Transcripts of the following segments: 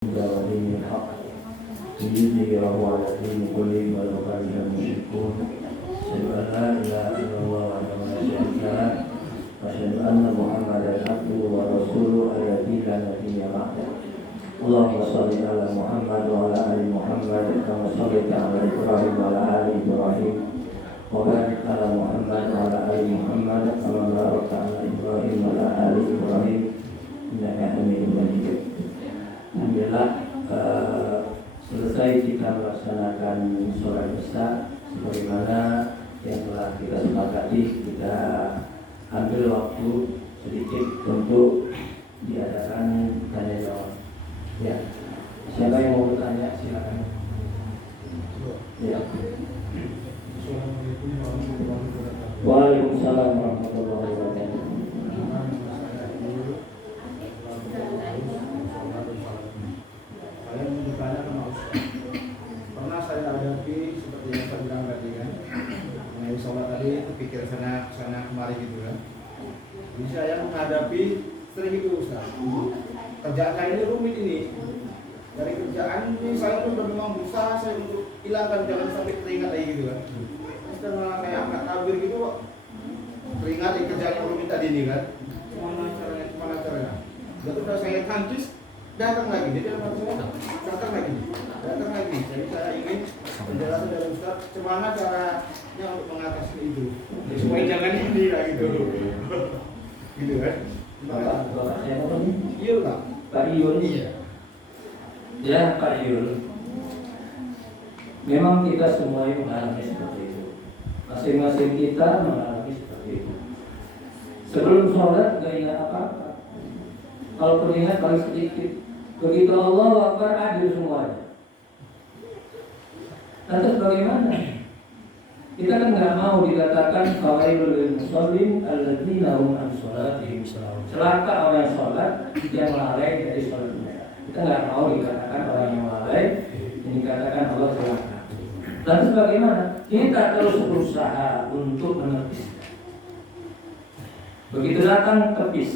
ودين الحق ليظهره على الدين كله ولو كره المشركون أشهد أن لا إله إلا الله وحده لا شريك له وأشهد أن محمدا عبده ورسوله الذي لا نبي بعده اللهم صل على محمد وعلى آل محمد كما صليت على إبراهيم وعلى آل إبراهيم وبارك على محمد وعلى آل محمد كما باركت على إبراهيم وعلى آل إبراهيم إنك حميد مجيد. Alhamdulillah selesai kita melaksanakan sholat isya sebagaimana yang telah kita sepakati. Kita ambil waktu sedikit untuk diadakan tanya jawab. Ya, siapa yang mau bertanya silakan. Ya. Waalaikumsalam warahmatullahi wabarakatuh. Pernah saya hadapi seperti yang saya bilang tadi kan, mengenai sholat tadi itu pikir sana kemari gitu kan. Jadi saya menghadapi sering itu Ustaz. Kerjaan saya ini rumit ini. Dari kerjaan ini saya pun memang berusaha saya untuk hilangkan, jangan sampai teringat lagi gitu kan. Setelah kayak angkat tabir gitu, teringat di kerjaan yang rumit tadi ini kan. Gimana caranya? Jadi udah saya tantis, datang lagi. Jadi datang lagi. Jadi saya ingin penjelasan dari Ustaz, bagaimana caranya untuk mengatasi itu. Supaya jangan ini lah gitu. Gitu kan? Bapak siapa nih? Iya Pak. Pak Iyun. Iya. Ya Pak Iyun. Memang kita semua mengalami seperti itu. Masing-masing kita mengalami seperti itu. Sebelum sholat gak ingat apa-apa. Kalau teringat paling sedikit. Begitu Allah Akbar adil semuanya. Lantas bagaimana? Kita kan nggak mau dikatakan fawailul lil musallin alladzina hum an sholatihim sahun. Celaka orang yang sholat yang lalai dari sholatnya. Kita nggak mau dikatakan orang yang lalai, yang dikatakan Allah celaka. Lantas bagaimana? Kita terus berusaha untuk menepis. Begitu datang tepis,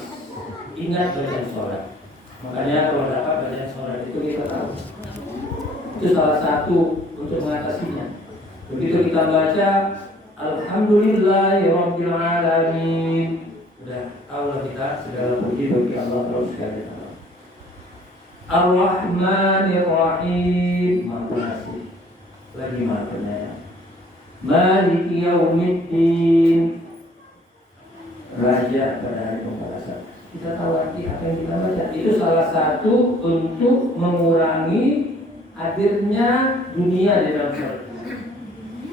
ingat bacaan sholat. Makanya kalau dapat bacaan sholat itu kita tahu. Itu salah satu untuk mengatasinya. Begitu kita baca Alhamdulillahirabbil alamin, sudah tahu kita segala puji bagi Allah terus sekali. Ar-Rahmanir Rahim, Maha Pengasih lagi Maha Penyayang. Maliki Yaumiddin, Raja pada hari pembalasan. Kita tahu arti apa yang kita baca. Itu salah satu untuk mengurangi hadirnya dunia di dalam sholat.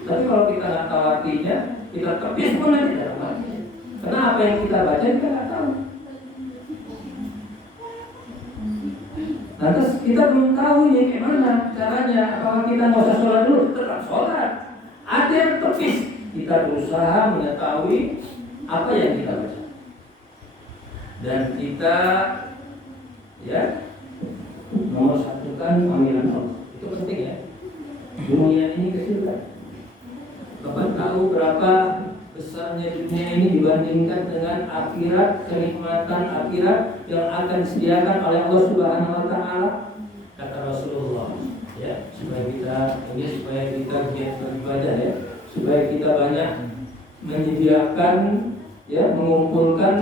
Tapi kalau kita nggak tahu artinya, kita tepis pun nanti tidak artinya. Karena apa yang kita baca kita nggak tahu. Lantas kita belum tahu ini gimana caranya. Apakah kita nggak usah sholat dulu? Tetap sholat. Ada yang tepis. Kita berusaha mengetahui apa yang kita baca. Dan kita nomor satukan panggilan Allah. Itu penting ya. Dunia ini kecil kan. Bapak tahu berapa besarnya dunia ini dibandingkan dengan akhirat, kenikmatan akhirat yang akan disediakan oleh Allah Subhanahu wa taala. Kata Rasulullah, ya, supaya kita giat beribadah ya, supaya kita banyak menyediakan ya, mengumpulkan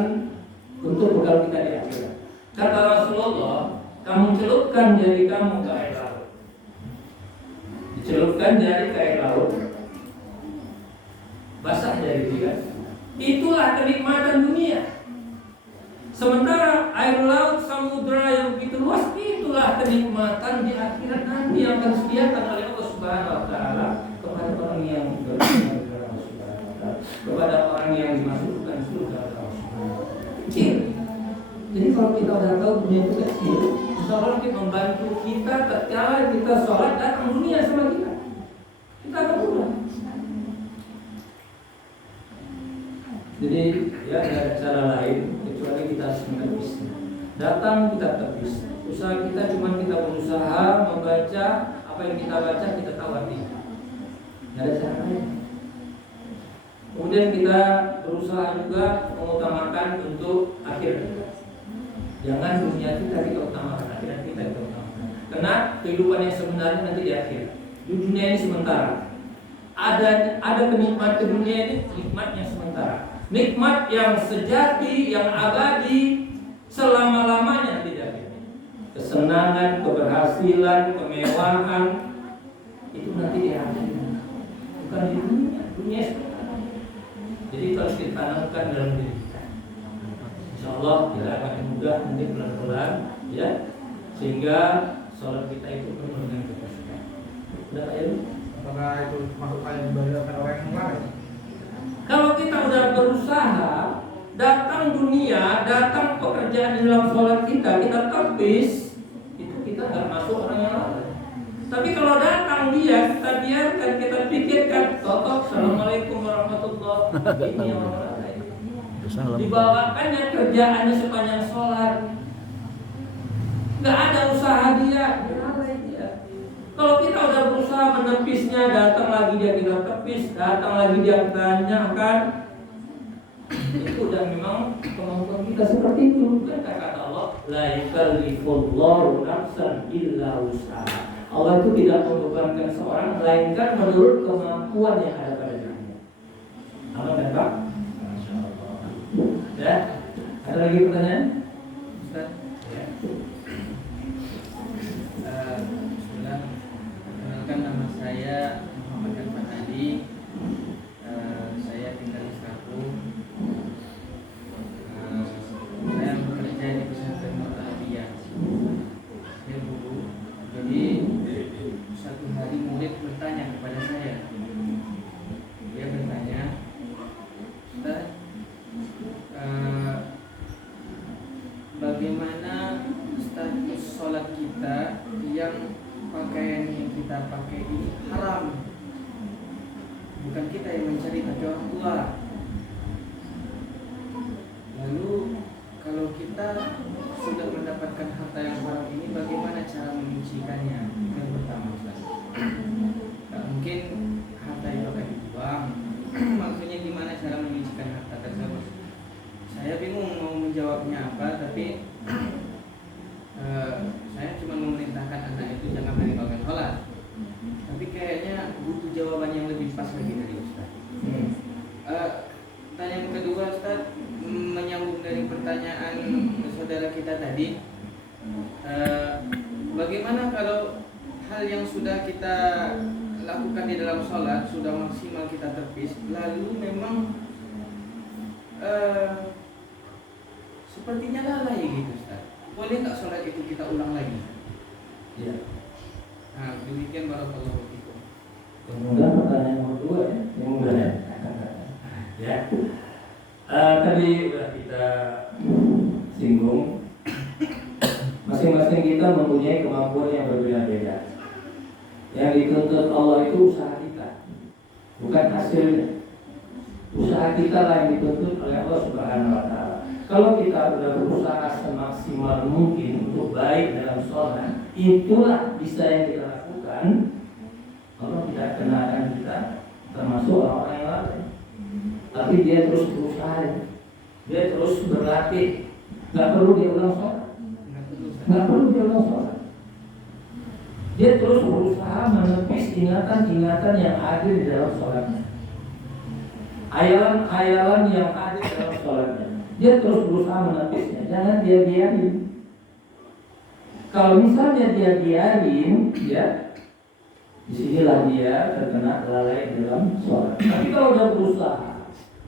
untuk bekal kita di akhirat. Kata Rasulullah, kamu celupkan jari kamu ke air laut. Dicelupkan jari ke air laut. Basah jari dia. Itulah kenikmatan dunia. Sementara air laut, samudra yang begitu luas, itulah kenikmatan di akhirat nanti yang akan disediakan oleh Allah Subhanahu wa taala kepada orang yang beriman kepada Allah Subhanahu wa taala, kepada orang yang dimasukkan surga Allah Subhanahu wa taala. Kecil. Jadi kalau kita udah tahu dunia itu kecil, insya Allah kita membantu kita tatkala kita sholat datang dunia sama kita. Kita akan pulang. Jadi ya tidak ada cara lain kecuali kita menepis. Datang kita tepis. Usaha kita cuma kita berusaha membaca apa yang kita baca, kita tahu artinya. Tidak ada cara lain. Kemudian kita berusaha juga mengutamakan untuk akhir. Jangan dunia kita utamakan, akhirat kita utamakan. Karena kehidupan yang sebenarnya nanti di akhir. Di dunia ini sementara. Ada penikmat di dunia ini, nikmat yang sementara. Nikmat yang sejati, yang abadi, selama-lamanya nanti di akhir. Kesenangan, keberhasilan, kemewahan itu nanti di akhir. Bukan di dunia, dunia sementara. Jadi itu harus ditanamkan dalam diri kita. Insya Allah kita akan mudah nanti pelan-pelan, ya, sehingga sholat kita itu penuh dengan kebersihan. Udah Pak Yul? Apakah itu masuk kayak dibandingkan orang yang lain? Kalau kita udah berusaha, datang dunia, datang pekerjaan di dalam sholat kita tepis, itu kita nggak masuk orang yang lain. Tapi kalau datang dia, kita biarkan, kita pikirkan, totok, assalamualaikum warahmatullahi wabarakatuh. Ini orang lain. Dibawakannya kerjaannya sepanjang sholat. Nggak ada usaha dia. Kalau kita udah berusaha menepisnya, datang lagi dia tidak tepis, datang lagi dia tanyakan, itu udah memang kemampuan kita seperti itu. Bukan kata Allah, la yukallifullahu nafsan illa wus'aha. Allah itu tidak membebankan seorang melainkan menurut kemampuan yang ada pada dirinya. Aman kan Pak? Ya. Ada lagi pertanyaan? Ustaz? Ya. Perkenalkan, nama saya Muhammad Irfan Ali. Saya tinggal di Serpong. Saya bekerja di pesantren Muhammadiyah. Saya guru. Jadi satu hari murid bertanya kepada saya. Dia bertanya, Ustaz, bagaimana status sholat kita yang pakaian yang kita pakai ini haram? Bukan kita yang mencari, tapi orang tua. Lalu kalau kita sudah mendapatkan harta yang haram ini, bagaimana cara menyucikannya? Yang pertama, Ustaz. Tak mungkin harta itu akan dibuang. Maksudnya gimana cara menyucikan harta tersebut? Saya bingung mau menjawabnya apa, tapi saya cuma memerintahkan anak itu jangan meninggalkan sholat. Tapi kayaknya butuh jawaban yang lebih pas lagi dari Ustaz. Pertanyaan kedua, Ustaz, menyambung dari pertanyaan saudara kita tadi, bagaimana kalau hal yang sudah kita lakukan di dalam sholat sudah maksimal kita tepis, lalu memang sepertinya lalai gitu, Ustaz. Boleh nggak sholat itu kita ulang lagi? Ya. Nah, demikian barakallahu fikum. Kemudian pertanyaan nomor 2 ya, yang mudah ya. Ya. Tadi sudah kita singgung, masing-masing kita mempunyai kemampuan yang berbeda-beda. Yang dituntut Allah itu usaha kita, bukan hasilnya. Usaha kita lah yang dituntut oleh Allah Subhanahu wa Ta'ala. Kalau kita sudah berusaha semaksimal mungkin untuk baik dalam sholat, itulah bisa yang kita lakukan. Allah tidak kenakan kita termasuk orang-orang yang lain. Tapi dia terus berusaha, dia terus berlatih. Nggak perlu dia ulang sholat, nggak perlu dia ulang sholat. Dia terus berusaha menepis ingatan-ingatan yang ada di dalam sholatnya, hayalan-hayalan yang ada di dalam sholatnya. Dia terus berusaha menepisnya. Jangan dia biarin. Kalau misalnya dia biarin, ya, disinilah dia terkena lalai dalam sholat. Tapi kalau udah berusaha,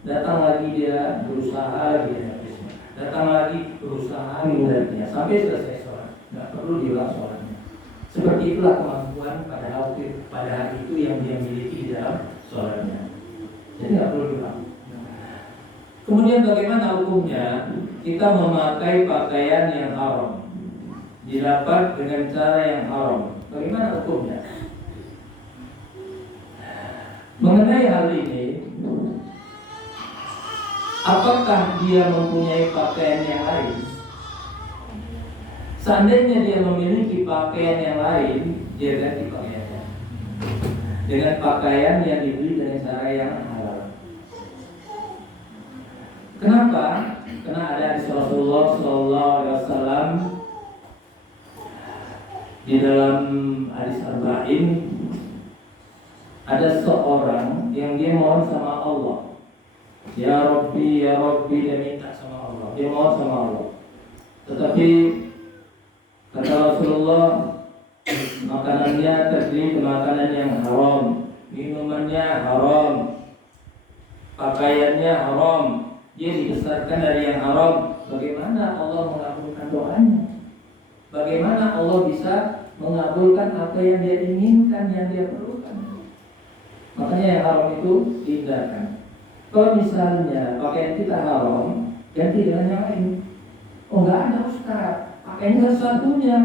datang lagi dia berusaha lagi menepisnya, datang lagi berusaha mengingatnya sampai selesai sholat. Nggak perlu diulang sholatnya. Seperti itulah kemampuan pada hari itu yang dia miliki di dalam sholatnya. Jadi nggak perlu diulang. Kemudian bagaimana hukumnya kita memakai pakaian yang haram, didapat dengan cara yang haram? Bagaimana hukumnya? Mengenai hal ini, apakah dia mempunyai pakaian yang lain? Seandainya dia memiliki pakaian yang lain, dia ganti pakaiannya dengan pakaian yang dibeli dengan cara yang halal. Kenapa? Karena ada hadis Rasulullah SAW Di dalam hadis arba'in ada seorang yang dia mohon sama Allah, ya Rabbi, dia minta sama Allah, dia mohon sama Allah. Tetapi kata Rasulullah, makanannya terdiri ke makanan yang haram, minumannya haram, pakaiannya haram, dia dibesarkan dari yang haram. Bagaimana Allah mengabulkan doanya? Bagaimana Allah bisa mengabulkan apa yang dia inginkan, yang dia perlukan? Makanya yang haram itu dihindarkan. Kalau misalnya pakaian kita haram, ganti dengan yang lain. Oh, enggak ada Ustaz, pakaian satu-satunya.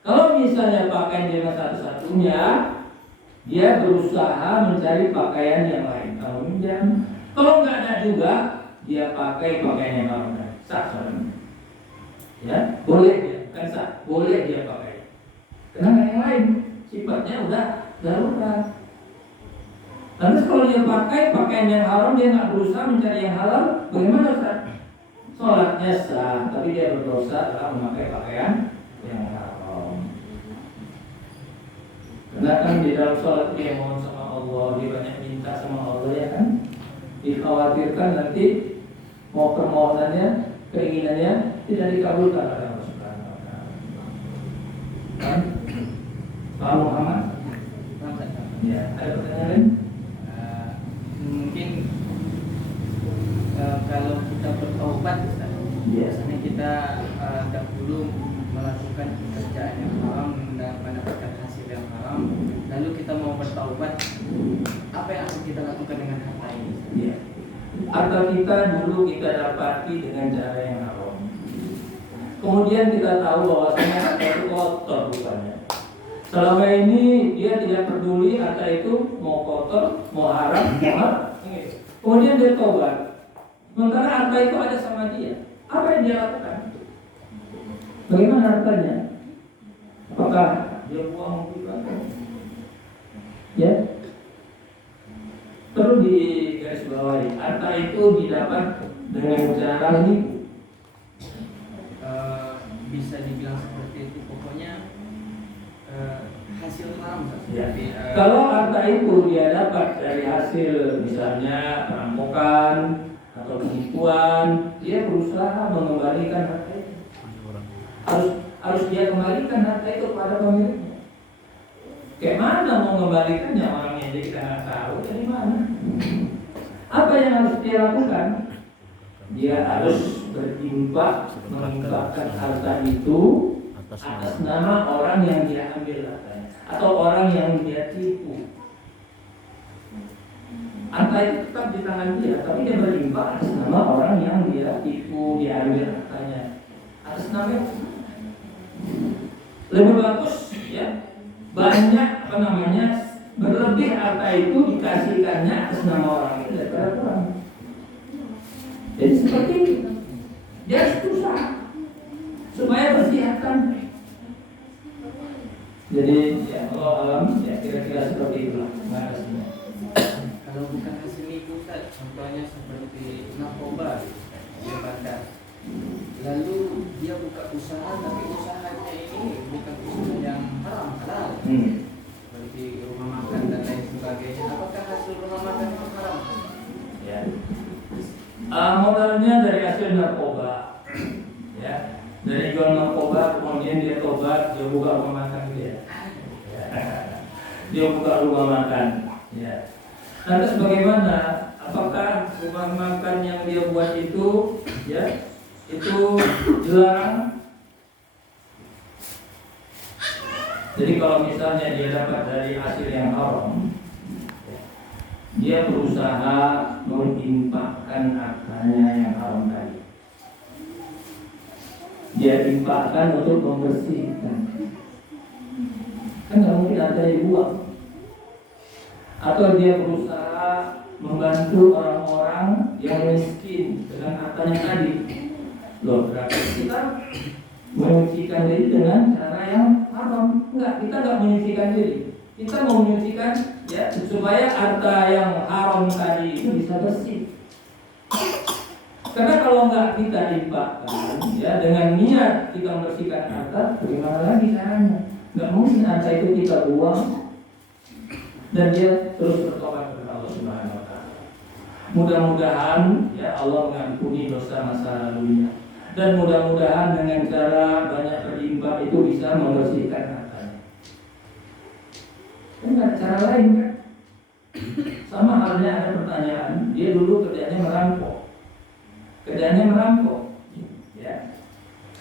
Kalau misalnya pakaian dia satu-satunya, dia berusaha mencari pakaian yang lain. Kalau enggak ada juga, dia pakai pakaian yang haram. Sah, ya, boleh dia, kan sah, boleh dia pakai. Karena yang lain sifatnya udah darurat. Lantas kalau dia pakai pakaian yang haram, dia nggak berusaha mencari yang halal, bagaimana Ustaz? Sholatnya sah, tapi dia berdosa dalam memakai pakaian yang haram. Karena kan di dalam sholat dia mohon sama Allah, dia banyak minta sama Allah, ya kan? Dikhawatirkan nanti mau permohonannya, keinginannya tidak dikabulkan oleh Allah Subhanahu wa Ta'ala. Kan? Pak Muhammad? Ya, ada pertanyaan lain? Mungkin kalau kita bertaubat, biasanya kita dahulu melakukan pekerjaan yang haram dan mendapatkan hasil yang haram, lalu kita mau bertaubat, apa yang akan kita lakukan dengan harta ini? Ya. Harta kita dulu kita dapati dengan cara yang haram. Kemudian kita tahu bahwasanya harta itu kotor bukannya. Selama ini dia tidak peduli harta itu mau kotor, mau haram, mau haram. Kemudian dia taubat. Sementara harta itu ada sama dia. Apa yang dia lakukan? Bagaimana hartanya? Apakah dia buang juga? Ya. Perlu digarisbawahi, harta itu didapat dengan cara nipu. Bisa dibilang seperti itu, pokoknya hasil haram. Ya. Kalau harta itu dia dapat dari hasil misalnya perampokan atau penipuan, dia berusaha mengembalikan harta itu. Harus dia kembalikan harta itu kepada pemiliknya. Kayak mana mau mengembalikannya orangnya, jadi kita nggak tahu dari mana. Apa yang harus dia lakukan? Dia harus berinfak, menginfakkan harta itu atas nama orang yang dia ambil hartanya atau orang yang dia tipu. Harta itu tetap di tangan dia, tapi dia berinfak atas nama orang yang dia tipu, dia ambil hartanya atas nama. Lebih bagus, ya. Banyak berlebih harta itu dikasihkannya atas nama orang itu daripada orang. Jadi seperti itu, dia harus berusaha supaya bersih hartanya. Jadi ya Allah alam ya kira-kira seperti itulah makasihnya. Kalau bukan hasil nipu, contohnya seperti narkoba di bandar. Lalu dia buka usaha, tapi usahanya ini bukan usaha yang haram, halal. Seperti rumah makan dan lain sebagainya. Apakah hasil rumah makan itu haram? Ya. Modalnya dari hasil narkoba, ya. Dari jual narkoba, kemudian dia tobat, dia buka rumah makan dia. Ya. Dia buka rumah makan. Ya. Lantas bagaimana? Apakah rumah makan yang dia buat itu, ya, itu dilarang? Jadi kalau misalnya dia dapat dari hasil yang haram, dia berusaha menginfakkan hartanya yang haram tadi. Dia infakkan untuk membersihkan. Kan nggak mungkin ada dibuang. Atau dia berusaha membantu orang-orang yang miskin dengan hartanya tadi. Loh, berarti kita menyucikan diri dengan cara yang haram. Enggak, kita nggak menyucikan diri. Kita mau menyucikan ya supaya harta yang haram tadi itu bisa bersih. Karena kalau nggak kita infakkan, ya dengan niat kita membersihkan harta, bagaimana lagi caranya? Nggak mungkin harta itu kita buang dan dia terus bertobat kepada Allah Subhanahu Wa Taala. Mudah-mudahan ya Allah mengampuni dosa masa lalunya, dan mudah-mudahan dengan cara banyak berinfak itu bisa membersihkan hartanya. Kan nggak ada cara lain kan? Sama halnya ada pertanyaan, dia dulu kerjanya merampok. Ya.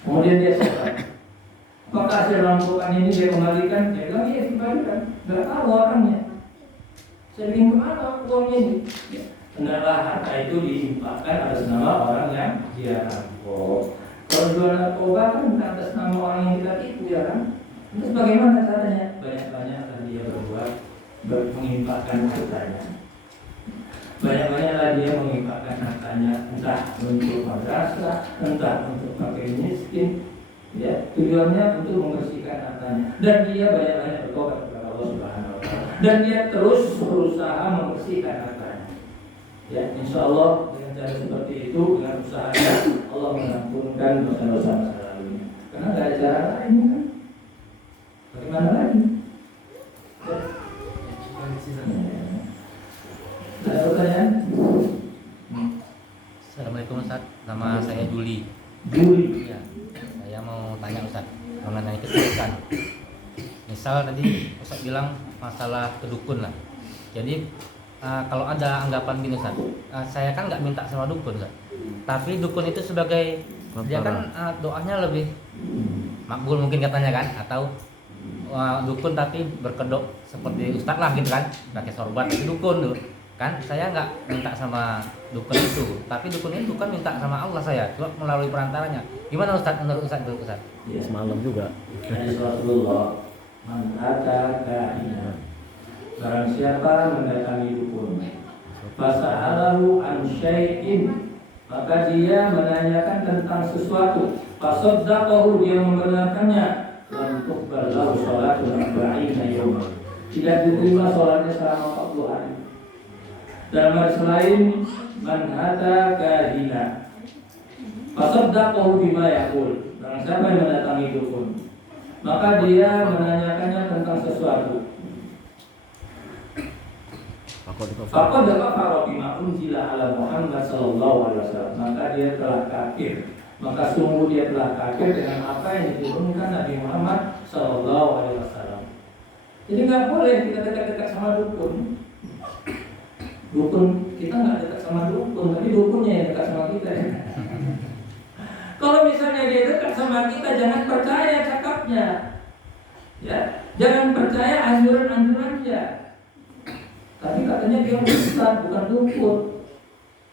Kemudian dia sholat. Apakah hasil rampokan ini dia kembalikan? Dia bilang iya kembalikan. Gak tahu orangnya. Saya bilang kemana uangnya ini? Ya. Hendaklah harta itu diinfakkan atas nama orang yang dia rampok. Kalau jual narkoba kan atas nama orang yang kita tipu ya kan? Terus bagaimana caranya? Banyak-banyak dia berbuat menginfakkan hartanya. Banyak-banyaklah dia menginfakkan hartanya, entah untuk madrasah, entah untuk fakir miskin, ya tujuannya untuk membersihkan hartanya. Dan dia banyak-banyak bertobat kepada Allah Subhanahu Wa Taala. Dan dia terus berusaha membersihkan hartanya. Ya, insya Allah dengan cara seperti itu, dengan usahanya Allah mengampunkan dosa-dosa masa lalunya. Karena tidak ada cara lain kan? Bagaimana lagi? Ada pertanyaan? Assalamualaikum Ustaz, nama saya Juli. Juli. Ya, saya mau tanya Ustaz mengenai kesulitan. Misal tadi Ustaz bilang masalah kedukun lah. Jadi kalau ada anggapan gini Ustaz, saya kan nggak minta sama dukun Ustaz. Tapi dukun itu sebagai dia kan doanya lebih makbul mungkin katanya kan, atau dukun tapi berkedok seperti Ustaz lah gitu kan, pakai sorban tapi dukun tuh. Kan saya nggak minta sama dukun itu, tapi dukun itu kan minta sama Allah saya, cuma melalui perantaranya. Gimana Ustaz menurut Ustaz itu Ustaz? Ya. Semalam juga. Rasulullah mengatakan kahina. Barang siapa mendatangi dukun, fasa'alahu an syai'in, maka dia menanyakan tentang sesuatu, fasaddaqahu, dia membenarkannya, lam tuqbal lahu salatun 40 yawma. Tidak diterima salatnya selama 40 hari. Dalam hadis lain, man hata kahina fasaddaqahu bima yaqul, barang siapa yang mendatangi dukun, maka dia menanyakannya tentang sesuatu. Faqad kafara bima unzila ala Muhammad sallallahu alaihi wasallam, maka dia telah kafir. Maka sungguh dia telah kafir dengan apa yang diturunkan Nabi Muhammad sallallahu alaihi wasallam. Jadi nggak boleh kita dekat-dekat sama dukun. Dukun kita nggak dekat sama dukun, tapi dukunnya yang dekat sama kita. Kalau misalnya dia dekat sama kita, jangan percaya cakapnya, ya, jangan percaya anjuran-anjurannya. Tapi katanya dia ustaz, bukan dukun.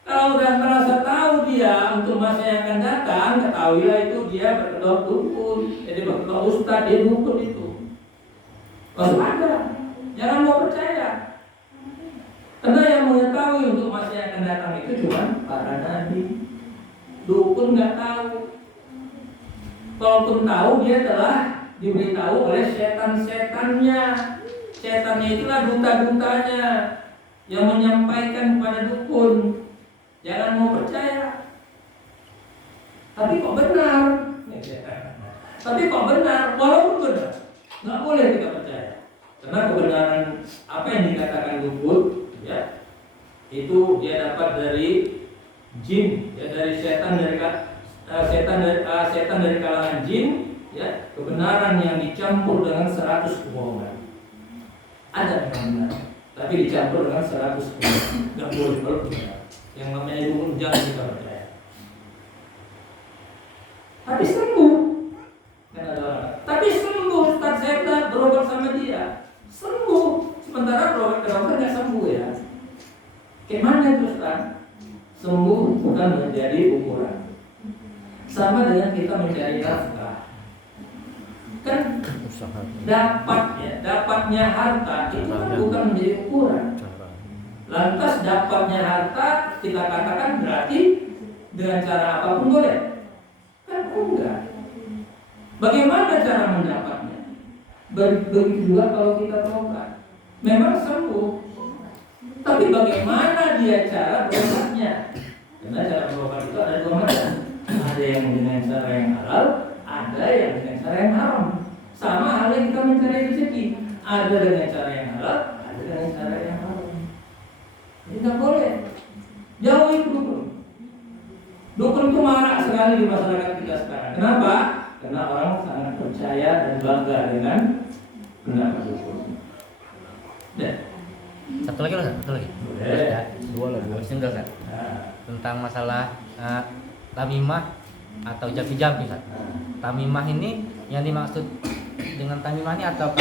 Kalau udah merasa tahu dia untuk masa yang akan datang, ketahuilah itu dia berkedok dukun, jadi berkedok ustaz, dia dukun itu. Waspada, jangan mau percaya. Karena yang mengetahui untuk masa yang akan datang itu cuma para nabi. Dukun nggak tahu. Kalaupun tahu, dia telah diberitahu oleh setan-setannya. Setannya itulah duta-dutanya yang menyampaikan kepada dukun. Jangan mau percaya. Tapi kok benar? Tapi kok benar? Walaupun benar, nggak boleh kita percaya. Karena kebenaran apa yang dikatakan dukun, ya, itu dia dapat dari jin, ya, dari setan, dari setan dari kalangan jin, ya, kebenaran yang dicampur dengan 100 kebohongan. Ada yang benar, tapi dicampur dengan 100 kebohongan. Nggak boleh kalau benar. Yang namanya dukun jangan kita percaya. Tapi sembuh, kan ada orang. Tapi sembuh, Ustaz, saya berobat sama dia, sembuh. Sementara berobat ke dokter nggak sembuh ya. Kayak mana itu Ustaz? Sembuh bukan menjadi ukuran. Sama dengan kita mencari nafkah. Kan dapatnya harta itu kan bukan menjadi ukuran. Lantas dapatnya harta kita katakan berarti dengan cara apapun boleh? Kan enggak. Bagaimana cara mendapatnya? Begitu juga kalau kita tobat. Memang sembuh, tapi bagaimana dia cara berobatnya? Karena cara berobat itu ada dua macam. Ada yang dengan cara yang halal, ada yang dengan cara yang haram. Sama halnya kita mencari rezeki. Ada dengan cara yang halal, ada dengan cara yang haram. Jadi nggak boleh. Jauh itu dukun. Dukun itu marak sekali di masyarakat kita sekarang. Kenapa? Karena orang sangat percaya dan bangga dengan pendapat dukun. Dan Satu lagi loh, satu lagi. boleh. Ya, Dua lah, dua. single kan. Nah, Tentang masalah tamimah atau jampi-jampi kan. Tamimah ini yang dimaksud dengan tamimah ini atau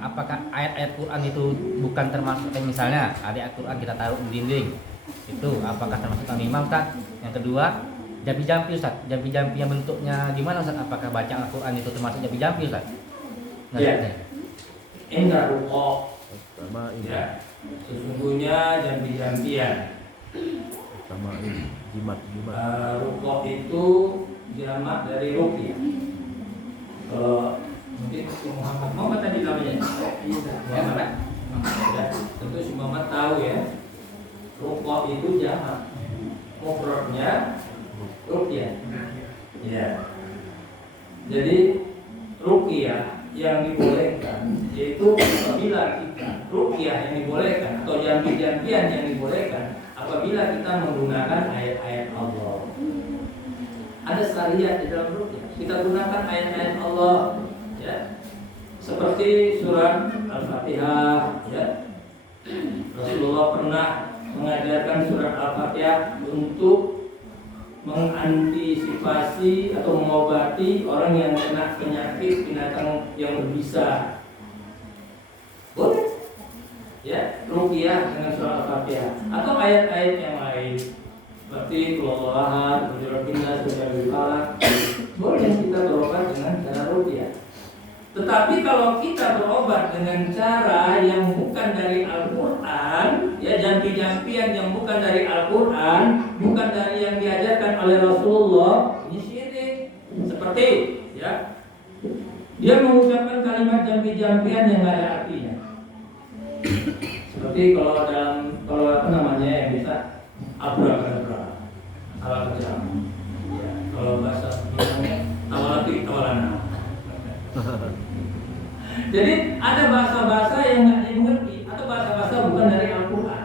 apakah ayat-ayat Quran itu bukan termasuk misalnya ada ayat Quran kita taruh di dinding itu apakah termasuk tamimah Ustaz? Yang kedua jampi-jampi Ustaz, jampi-jampi yang bentuknya gimana Ustaz? Apakah baca Al-Quran itu termasuk jampi-jampi Ustaz? Nggak, Ya. Ustaz? Indah rukok. Sama ini. Ya, sesungguhnya jampi-jampian. Sama ini. Jimat. Rukok itu jamak dari ruqyah. Kalau mungkin si Muhammad tadi namanya. Muhammad kan? Ya, tentu si Muhammad tahu ya. Rukok itu jamak. Mufradnya ruqyah. Ya. Jadi ruqyah yang dibolehkan yaitu apabila kita ruqyah yang dibolehkan atau jampi-jampian yang dibolehkan apabila kita menggunakan ayat-ayat Allah. Ada syariat di dalam ruqyah. Kita gunakan ayat-ayat Allah, ya. Seperti surat Al-Fatihah, ya. Rasulullah pernah mengajarkan surat Al-Fatihah untuk mengantisipasi atau mengobati orang yang kena penyakit binatang yang berbisa. Boleh, ya, ruqyah dengan surah Al-Fatihah atau ayat-ayat yang lain seperti Qul-Huwallahu Ahad, boleh kita berobat dengan cara ruqyah. Tetapi kalau kita berobat dengan cara yang bukan dari Al-Quran, ya jampi-jampian yang bukan dari Al-Quran, bukan dari yang diajarkan oleh Rasulullah, ini syirik. Seperti, ya, dia mengucapkan kalimat jampi-jampian yang nggak ada artinya. Seperti kalau apa namanya yang bisa abrakadabra, salah kerja. Ya, kalau bahasa bilangnya tawalati tawalana. Jadi ada bahasa-bahasa yang nggak dimengerti atau bahasa-bahasa bukan dari Al-Quran.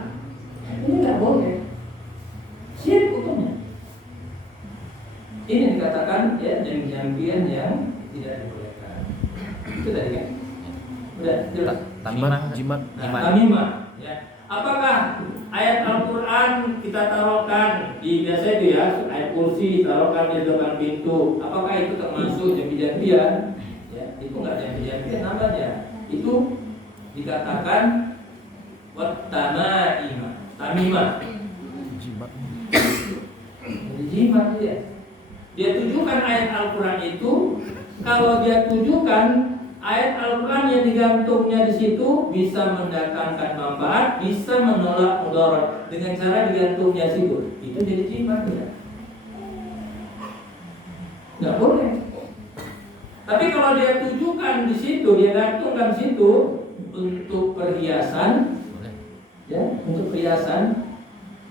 Ini nggak boleh. Syirik hukumnya. Ini dikatakan ya jampian yang tidak dibolehkan. Itu tadi kan? Udah jelas. Jimat. Tamimah. Ya. Apakah ayat Al-Quran kita taruhkan di biasa itu ya ayat kursi ditaruhkan di depan pintu? Apakah itu termasuk jampi-jampian? Itu nggak jampi-jampian namanya. Itu dikatakan tamimah. Jadi jimat dia. Dia tujukan ayat Al-Quran itu. Kalau dia tujukan ayat Al-Quran yang digantungnya di situ bisa mendatangkan manfaat, bisa menolak mudarat dengan cara digantungnya situ. Itu jadi jimat ya. Nggak boleh. Tapi kalau dia tujukan di situ, dia gantungkan situ untuk perhiasan, ya, untuk perhiasan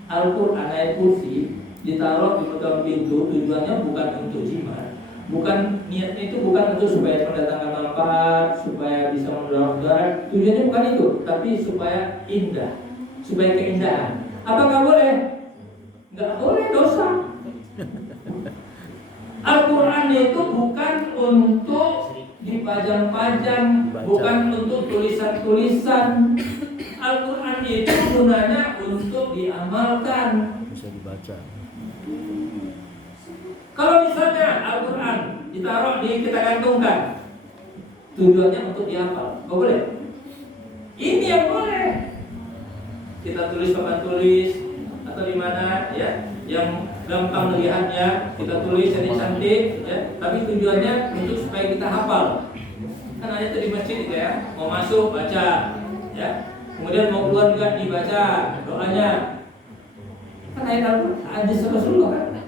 Al-Quran ayat kursi ditaruh di belakang pintu, tujuannya bukan untuk jimat, bukan niatnya itu bukan untuk supaya mendatangkan manfaat, supaya bisa menolak, tujuannya bukan itu, tapi supaya indah, supaya keindahan. Apakah boleh? Nggak boleh, dosa. Al-Quran itu bukan untuk dipajang-pajang, bukan untuk tulisan-tulisan. Al-Quran itu gunanya untuk diamalkan. Bisa dibaca. Kalau misalnya Al-Quran ditaruh kita gantungkan, tujuannya untuk dihafal, nggak boleh. Ini yang boleh. Kita tulis papan tulis atau di mana ya, yang gampang melihatnya, kita tulis jadi cantik, ya. Tapi tujuannya untuk supaya kita hafal. Kan ada itu di masjid itu ya, mau masuk baca, ya. Kemudian mau keluar juga dibaca doanya. Kan ayat Al-Quran, hadis Rasulullah kan.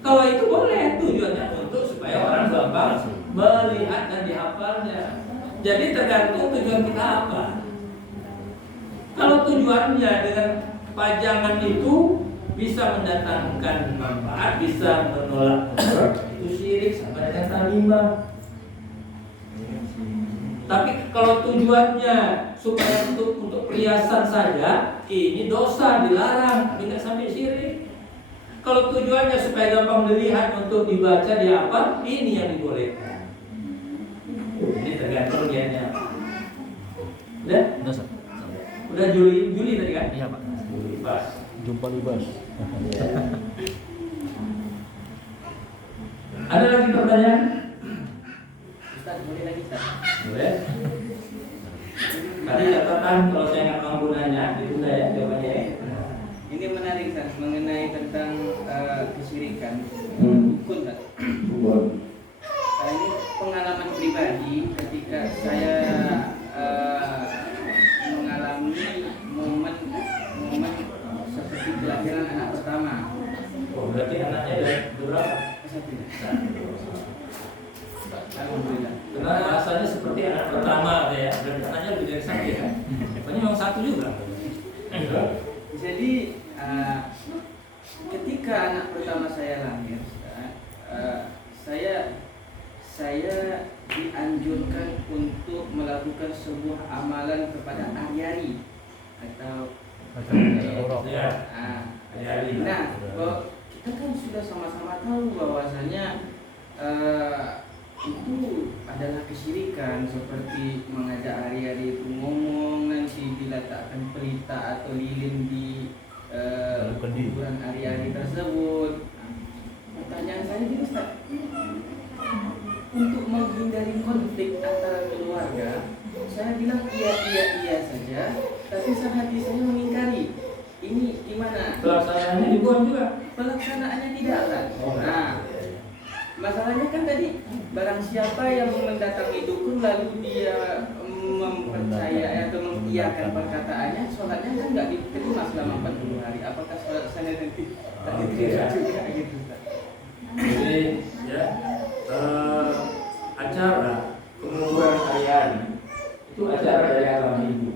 Kalau itu boleh, tujuannya untuk supaya orang gampang melihat dan dihafalnya. Jadi tergantung tujuan kita apa. Kalau tujuannya dengan pajangan itu bisa mendatangkan manfaat, bisa menolak mudarat, itu syirik sama dengan talimbang. Tapi kalau tujuannya supaya untuk perhiasan saja, ini dosa, dilarang, tidak sampai syirik. Kalau tujuannya supaya gampang dilihat untuk dibaca dihafal, ini yang dibolehkan. Ini tergantung niatnya. Udah? Udah, Ustaz. Udah Juli tadi kan? Iya, Pak. Juli pas. Jumpa libas. Ada lagi pertanyaan? Ustaz, boleh lagi Ustaz? Boleh. Tadi catatan kalau saya nggak mampu nanya, ditunda ya jawabannya ya. Ini menarik Ustaz, mengenai tentang kesyirikan dukun Ustaz. Ini pengalaman pribadi ketika saya mengalami momen seperti kelahiran anak pertama. Oh, berarti anaknya udah berapa? Satu. Alhamdulillah. Karena bahasanya seperti anak pertama ya, dan anaknya lebih dari satu ya. Pokoknya memang satu juga. Jadi ketika anak pertama saya lahir, saya dianjurkan untuk melakukan sebuah amalan kepada Aryari atau Ya, hari-hari. nah, kita kan sudah sama-sama tahu bahwasanya itu adalah kesyirikan, seperti mengajak hari-hari itu ngomong, nanti diletakkan pelita atau lilin di kuburan hari-hari tersebut. Pertanyaan saya gini Ustaz, untuk menghindari konflik antara keluarga, saya bilang iya saja, tapi hati saya mengingkari. Ini gimana? Pelaksanaannya dibuang juga. Pelaksanaannya tidak kan? Nah, masalahnya kan tadi barang siapa yang mendatangi dukun lalu dia mempercayai atau mengiyakan perkataannya, sholatnya kan nggak diterima selama 40 hari. Apakah sholat saya nanti diterima juga gitu Ustaz? Jadi ya acara penguburan kalian itu acara dari agama Hindu.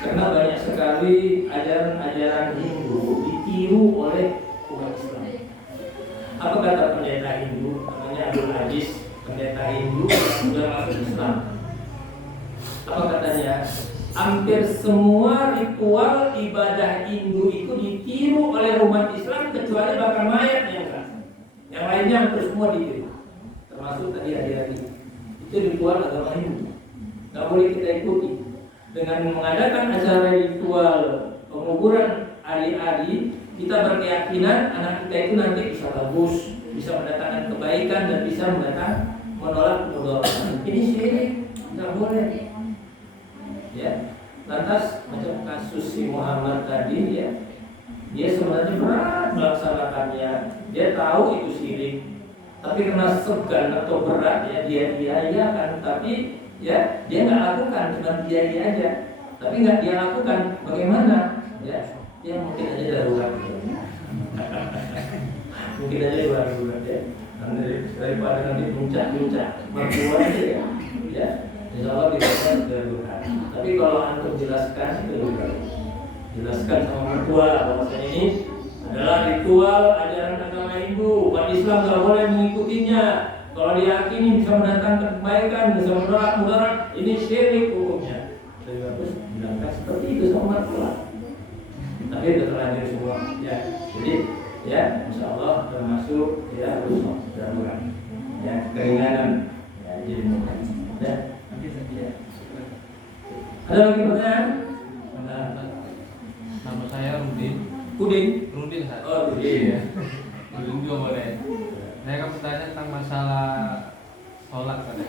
Karena banyak sekali ajaran-ajaran Hindu ditiru oleh umat Islam. Apa kata pendeta Hindu? Namanya Abdul Aziz, pendeta Hindu yang sudah masuk Islam. Apa katanya? Hampir semua ritual ibadah Hindu itu ditiru oleh umat Islam kecuali bakar mayat yang lainnya hampir semua ditiru. Termasuk tadi hari-hari itu ritual agama Hindu. Nggak boleh kita ikuti. Dengan mengadakan acara ritual penguburan hari-hari, kita berkeyakinan anak kita itu nanti bisa bagus, bisa mendatangkan kebaikan dan bisa menolak kemudaratan. Ini syirik, nggak boleh. Ya, lantas macam kasus si Muhammad tadi ya, dia sebenarnya berat melaksanakannya, dia tahu itu syirik, tapi karena segan atau berat ya dia kan, tapi ya dia nggak lakukan, cuma dia aja, tapi nggak dia lakukan. Bagaimana? Ya mungkin aja darurat, mungkin aja darurat ya. Daripada nanti puncak mertua aja ya. Insya Allah kita darurat. Tapi kalau antum jelaskan itu lebih baik. Jelaskan sama mertua bahwasanya ini adalah ritual ajaran agama Hindu. Umat Islam nggak boleh mengikutinya. Kalau diyakini bisa mendatangkan kebaikan, bisa menolak mudarat, ini syirik hukumnya. Jadi bagus bilangkan seperti itu sama mertua. Tapi itu terlanjur semua. Ya, jadi ya, insya Allah termasuk ya rusuh darurat. Ya, keringanan. Ya, jadi mungkin. Ya. Ada lagi pertanyaan? Nama saya Rudin. Udin. Ustaz. Oh, Udin ya. Rudin juga boleh. Saya akan bertanya tentang masalah sholat tadi.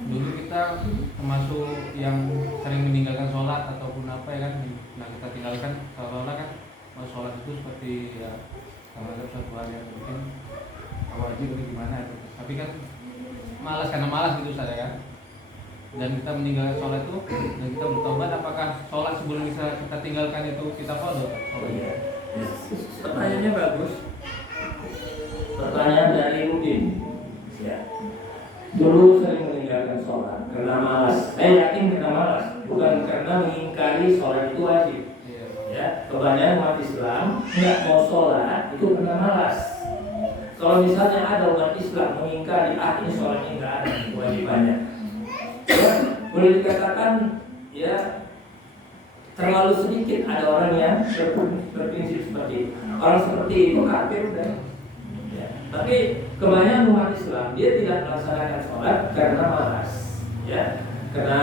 Dulu kita termasuk yang sering meninggalkan sholat ataupun apa ya kan. Nah kita tinggalkan seolah-olah kan sholat itu seperti ya sama satu hal yang mungkin wajib atau gimana. Tapi kan malas karena malas gitu saja kan. Dan kita meninggalkan sholat itu dan kita bertobat, apakah sholat sebelum kita tinggalkan itu kita follow? Oh iya. Pertanyaannya bagus. Pertanyaan dari Udin. Ya. Dulu sering meninggalkan sholat karena malas. Saya yakin karena malas, bukan karena mengingkari sholat itu wajib. Ya. kebanyakan umat Islam nggak mau sholat itu karena malas. Kalau misalnya ada umat Islam mengingkari ini sholatnya nggak ada kewajibannya, ya, boleh dikatakan ya terlalu sedikit ada orang yang berprinsip seperti itu. Orang seperti itu kafir udah. Ya. Tapi kebanyakan umat Islam dia tidak melaksanakan sholat karena malas, ya, karena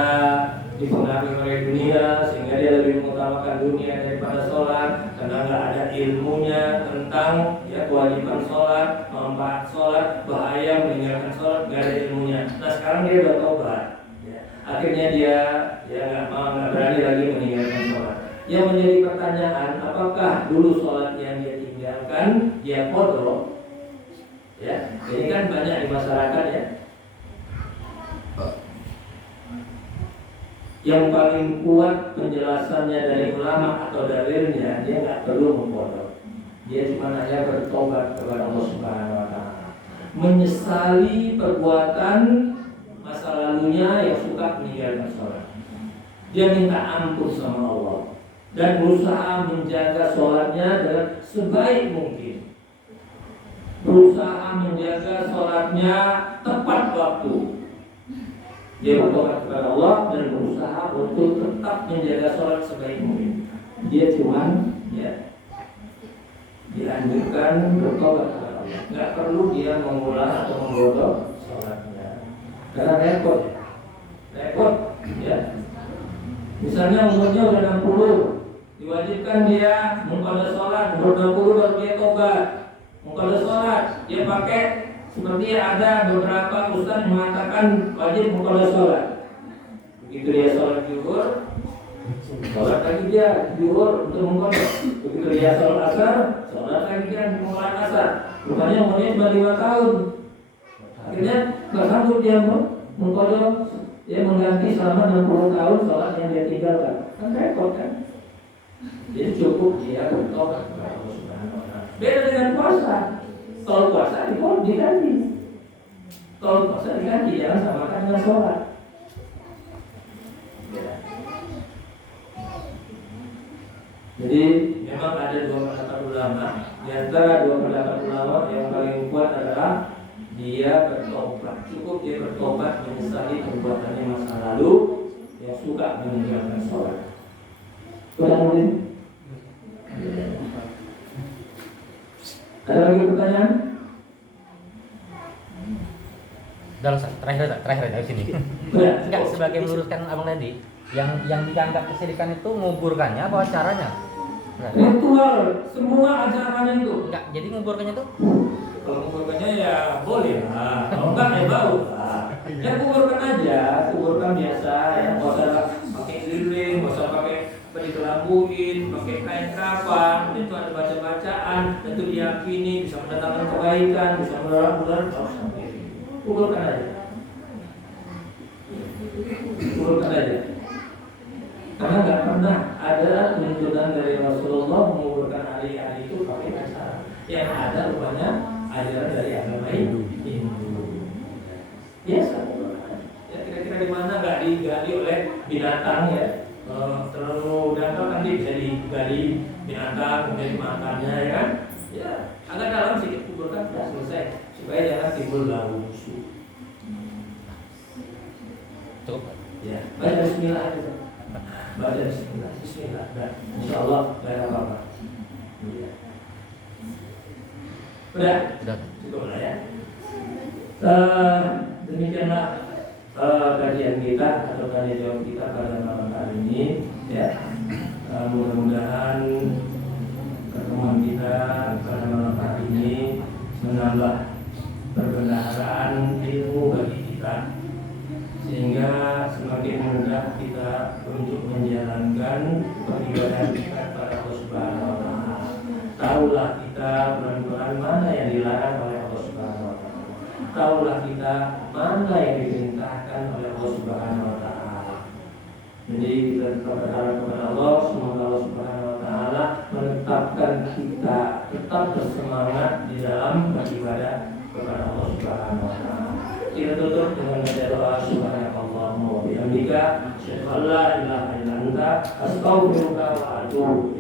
dipengaruhi oleh dunia sehingga dia lebih mengutamakan dunia daripada sholat, karena nggak ada ilmunya tentang ya kewajiban sholat, manfaat sholat, bahaya meninggalkan sholat, nggak ada ilmunya. Nah sekarang dia bertobat, ya. Akhirnya dia ya nggak berani lagi meninggalkan sholat. Yang menjadi pertanyaan, apakah dulu sholat yang dia tinggalkan dia qadha? Ya, ini kan banyak di masyarakat ya. Yang paling kuat penjelasannya dari ulama atau dalilnya, dia nggak perlu mengqadha. Dia cuma hanya bertobat kepada Allah Subhanahu wa taala. Menyesali perbuatan masa lalunya yang suka meninggalkan sholat. Dia minta ampun sama Allah dan berusaha menjaga sholatnya dengan sebaik mungkin. Berusaha menjaga sholatnya tepat waktu. Dia bertobat kepada Allah dan berusaha untuk tetap menjaga sholat sebaik mungkin. Dia cuman ya dianjurkan bertobat kepada Allah. Nggak perlu dia mengulang atau menggodok sholatnya, karena repot, ya. Misalnya umurnya udah 60, diwajibkan dia mengqadha sholat, umur 60 baru dia tobat, mengqadha sholat. Dia pakai seperti ada beberapa ustaz mengatakan wajib mengqadha sholat. Begitu dia sholat zuhur, sholat lagi dia zuhur untuk mengqadha. Begitu dia sholat asar, sholat lagi dia mengulang asar. Rupanya umurnya cuma 5 tahun. Akhirnya nggak sanggup dia mengqadha, dia mengganti selama 60 tahun sholat yang dia tinggalkan. Kan repot kan? Jadi cukup dia bertobat kepada Allah Subhanahu wa taala. Beda dengan puasa. Kalau puasa diganti. Kalau puasa diganti, jangan samakan dengan sholat. Jadi memang ada dua pendapat ulama. Di antara dua pendapat ulama yang paling kuat adalah dia bertobat. Cukup dia bertobat menyesali perbuatannya masa lalu yang suka meninggalkan sholat. Sudah mungkin? Ada lagi pertanyaan? Udah Ustaz, terakhir dari sini. Enggak, sebagai meluruskan abang tadi, yang dianggap kesyirikan itu nguburkannya apa caranya? Ritual, semua ajarannya itu. Enggak, jadi nguburkannya tuh? Kalau kuburkannya ya boleh lah, kalau enggak ya bau lah. Ya kuburkan aja, kuburkan biasa, ya nggak usah pakai lilin, nggak usah pakai dikelambuin, pakai kain kafan. Itu ada baca-bacaan, itu diyakini bisa mendatangkan kebaikan, bisa menolong ular. Kuburkan aja, kuburkan aja. Karena nggak pernah ada tuntunan dari Rasulullah menguburkan ahli-ahli itu pakai dasar. Yang ada rupanya ajaran dari agama Hindu. Biasa. Ya kira-kira di mana nggak digali oleh binatang ya. Terlalu dangkal nanti bisa digali binatang kemudian dimakannya ya kan. Ya agak dalam sedikit kuburkan sudah selesai supaya jangan timbul bau busuk. Cukup. Ya baca Bismillah aja. Baca Bismillah. Bismillah. Dan Insyaallah nggak ada apa-apa. Ya. Udah. Cukup lah ya. Demikianlah kajian kita atau tanya jawab kita pada malam hari ini ya. Mudah-mudahan pertemuan kita pada malam hari ini menambah perbendaharaan ilmu bagi kita sehingga semakin mudah kita untuk menjalankan peribadahan kita kepada Allah Subhanahu wa taala. Tahulah kita pelan-pelan mana yang dilarang oleh Allah Subhanahu wa taala. Tahulah kita mana yang diperintahkan oleh Allah Subhanahu wa taala. Jadi kita tetap berharap kepada Allah, semoga Allah Subhanahu wa taala menetapkan kita tetap bersemangat di dalam beribadah kepada Allah Subhanahu wa taala. Kita tutup dengan doa subhanakallahumma wa bihamdika asyhadu an la ilaha illa anta astaghfiruka wa atubu